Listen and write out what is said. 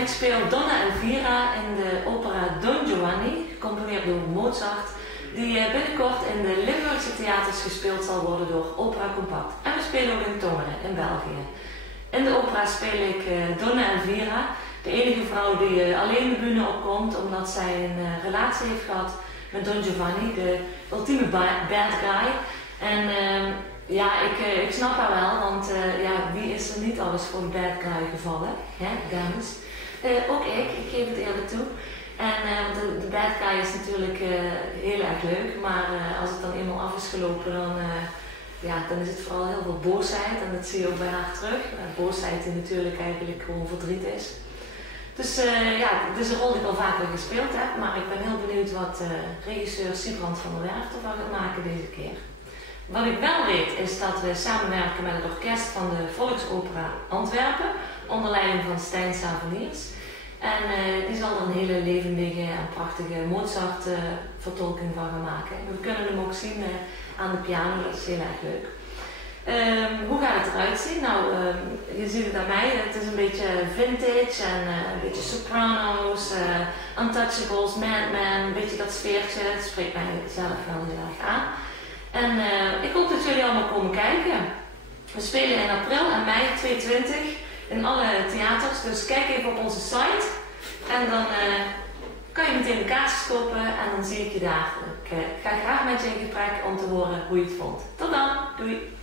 ik speel Donna Elvira in de opera Don Giovanni, gecomponeerd door Mozart, die binnenkort in de Limburgse theaters gespeeld zal worden door Opera Compact. En we spelen ook in Tongeren, in België. In de opera speel ik Donna Elvira, de enige vrouw die alleen de bühne opkomt omdat zij een relatie heeft gehad met Don Giovanni, de ultieme bad guy. En ja, ik snap haar wel, want ja, wie is er niet alles voor de bad guy gevallen, hè, dames? Ook ik geef het eerlijk toe. En de bad guy is natuurlijk heel erg leuk, maar als het dan eenmaal af is gelopen, ja, dan is het vooral heel veel boosheid en dat zie je ook bij haar terug. Boosheid die natuurlijk eigenlijk gewoon verdriet is. Dus ja, het is een rol die ik al vaker gespeeld heb, maar ik ben heel benieuwd wat regisseur Siebrand van der Werf ervan gaat maken deze keer. Wat ik wel weet is dat we samenwerken met het orkest van de Volksopera Antwerpen, onder leiding van Stijn Saveniers. En die zal er een hele levendige en prachtige Mozart vertolking van gaan maken. We kunnen hem ook zien aan de piano, dat is heel erg leuk. Hoe gaat het eruit zien? Nou, je ziet het aan mij, het is een beetje vintage en een beetje sopranos, untouchables, Madman, een beetje dat sfeertje, dat spreekt mij zelf wel heel erg aan. En ik hoop dat jullie allemaal komen kijken. We spelen in april en mei 2020 in alle theaters, dus kijk even op onze site en dan kan je meteen de kaartjes kopen en dan zie ik je daar. Ik ga graag met je in gesprek om te horen hoe je het vond. Tot dan, doei!